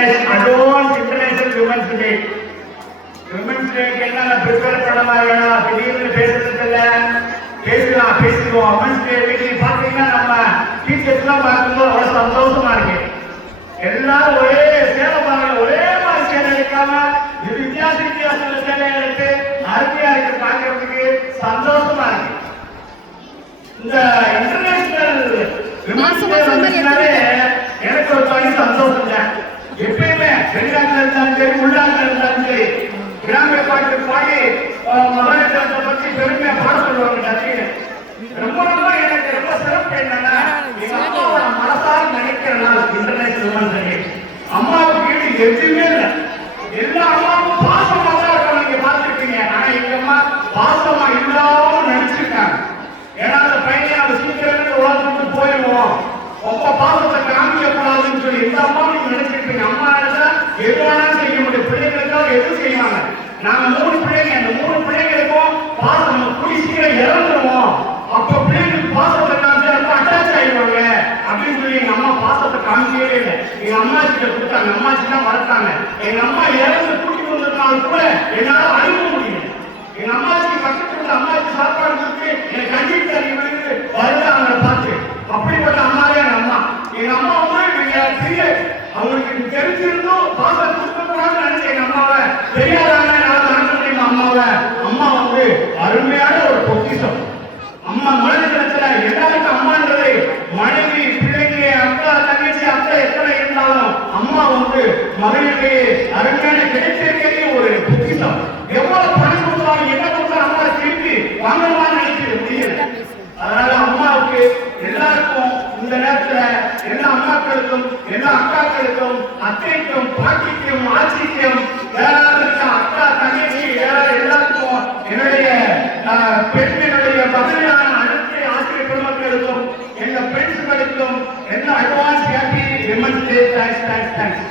Advanced International Women's Day. Women's Day என்ன prepare பண்ண மாதிரியா திடீர்னு பேசுறதுல பேசுவோம். Women's Day இன்னைக்கு பாத்தீங்கன்னா நம்ம டீச்சர்ஸ்லாம் பார்க்கும்போது அவ்வளவு சந்தோஷமா இருக்கு. எல்லாரும் ஒரே சேவை பாருங்க, ஒரே மாதிரி சேவை எடுக்காம இது வித்தியாச சேவை எடுத்து அருமையா இருக்கு, பார்க்கறதுக்கு சந்தோஷமா இருக்கு. இந்த இன்டர்நேஷனல் விமென்ஸ் டே எனக்கு ஒரு தனி சந்தோஷம் தான். எப்பயுமே வெளிநாட்டில் இருந்தாலும் சரி, உள்நாட்டில் இருந்தாலும் சரி, கிராமிய பாட்டு பாடி மகாராஷ்டிரத்தை பற்றி பெருமையா பாட சொல்லுவாங்க. ரொம்ப எனக்கு ரொம்ப சிறப்பு என்னன்னா, எங்க அம்மாவோட மனசார நினைக்கிற நாள் இன்டர்நேஷனல் விமென்ஸ் டே. அம்மாவுக்கு எதுவுமே இல்லை, எல்லா அம்மாவும் பாசமா தான் இருக்கும். நீங்க பார்த்துருக்கீங்க. ஆனா எங்க அம்மா பாசமா இல்லாம நினைச்சிருக்காங்க. ஏன்னா அந்த பையனை அந்த சீக்கிரம் உலகத்துக்கு போயிடுவோம், ரொம்ப பாசத்தை காமிக்க கூடாதுன்னு சொல்லி எந்த அம்மாவும் நீங்க நினைச்சிருப்பீங்க. அம்மா நினைச்சா எது வேணாலும் செய்ய முடியும், பிள்ளைங்களுக்காக எதுவும் செய்வாங்க. நாங்க 3 பிள்ளைங்க, அந்த 3 பிள்ளைங்களுக்கும் பாசம் கூடி சீக்கிரம் இறந்துருவோம், அப்ப பிள்ளைங்களுக்கு பாசத்தை காமிச்சு ரொம்ப அட்டாச் ஆயிடுவாங்க அப்படின்னு சொல்லி எங்க அம்மா பாசத்தை காமிக்கவே இல்லை. எங்க அம்மா கிட்ட கொடுத்தாங்க, அம்மாச்சி தான் வளர்த்தாங்க. எங்க அம்மா இறந்து கூட்டிட்டு வந்ததுனால கூட என்னால அனுப்ப முடியும். எங்க அம்மாச்சி பக்கத்துல இருந்த அம்மாச்சி சாப்பாடு கொடுத்து எனக்கு கண்டிப்பா தண்ணி விழுந்து வருதாங்க பார்த்து. அப்படிப்பட்ட அம்மாவே எங்க அம்மா. எங்க அம்மா அவங்களுக்கு தெரிஞ்சிருந்தும் பாசம் கொடுக்கக்கூடாதுன்னு நினைச்ச எங்க அம்மாவை தெரியாதாங்க நான் அம்மாவை. அம்மா அருமையான ஒரு பொக்கிஷம். அம்மா மனிதத்துல எல்லாருக்கும் அம்மான்றது மனைவி, பிள்ளைங்க, அக்கா, தங்கச்சி, அக்கா எத்தனை இருந்தாலும் அம்மா மகளிருக்கு அருமையான கிடைச்சிருக்கே ஒரு பொக்கிஷம். எவ்வளவு பணம் கொடுத்தாலும் என்ன கொடுத்தாலும் அம்மா திருப்பி வாங்கலாம்னு நினைக்கிறது முடியல. அதனால அம்மாவுக்கு எல்லாருக்கும் இந்த நேரத்துல எல்லா அம்மாக்களுக்கும், எல்லா அக்காக்களுக்கும், அத்தைக்கும், பாட்டிக்கும், ஆட்சிக்கும், அக்கா, தங்கச்சி, எல்லாருக்கும் என்னுடைய பெண்களுடைய பகுதியான அனைத்து ஆசிரியர் பெருமக்களுக்கும், எங்க பெண்களுக்கும் என்ன advance happy women's day. Thanks.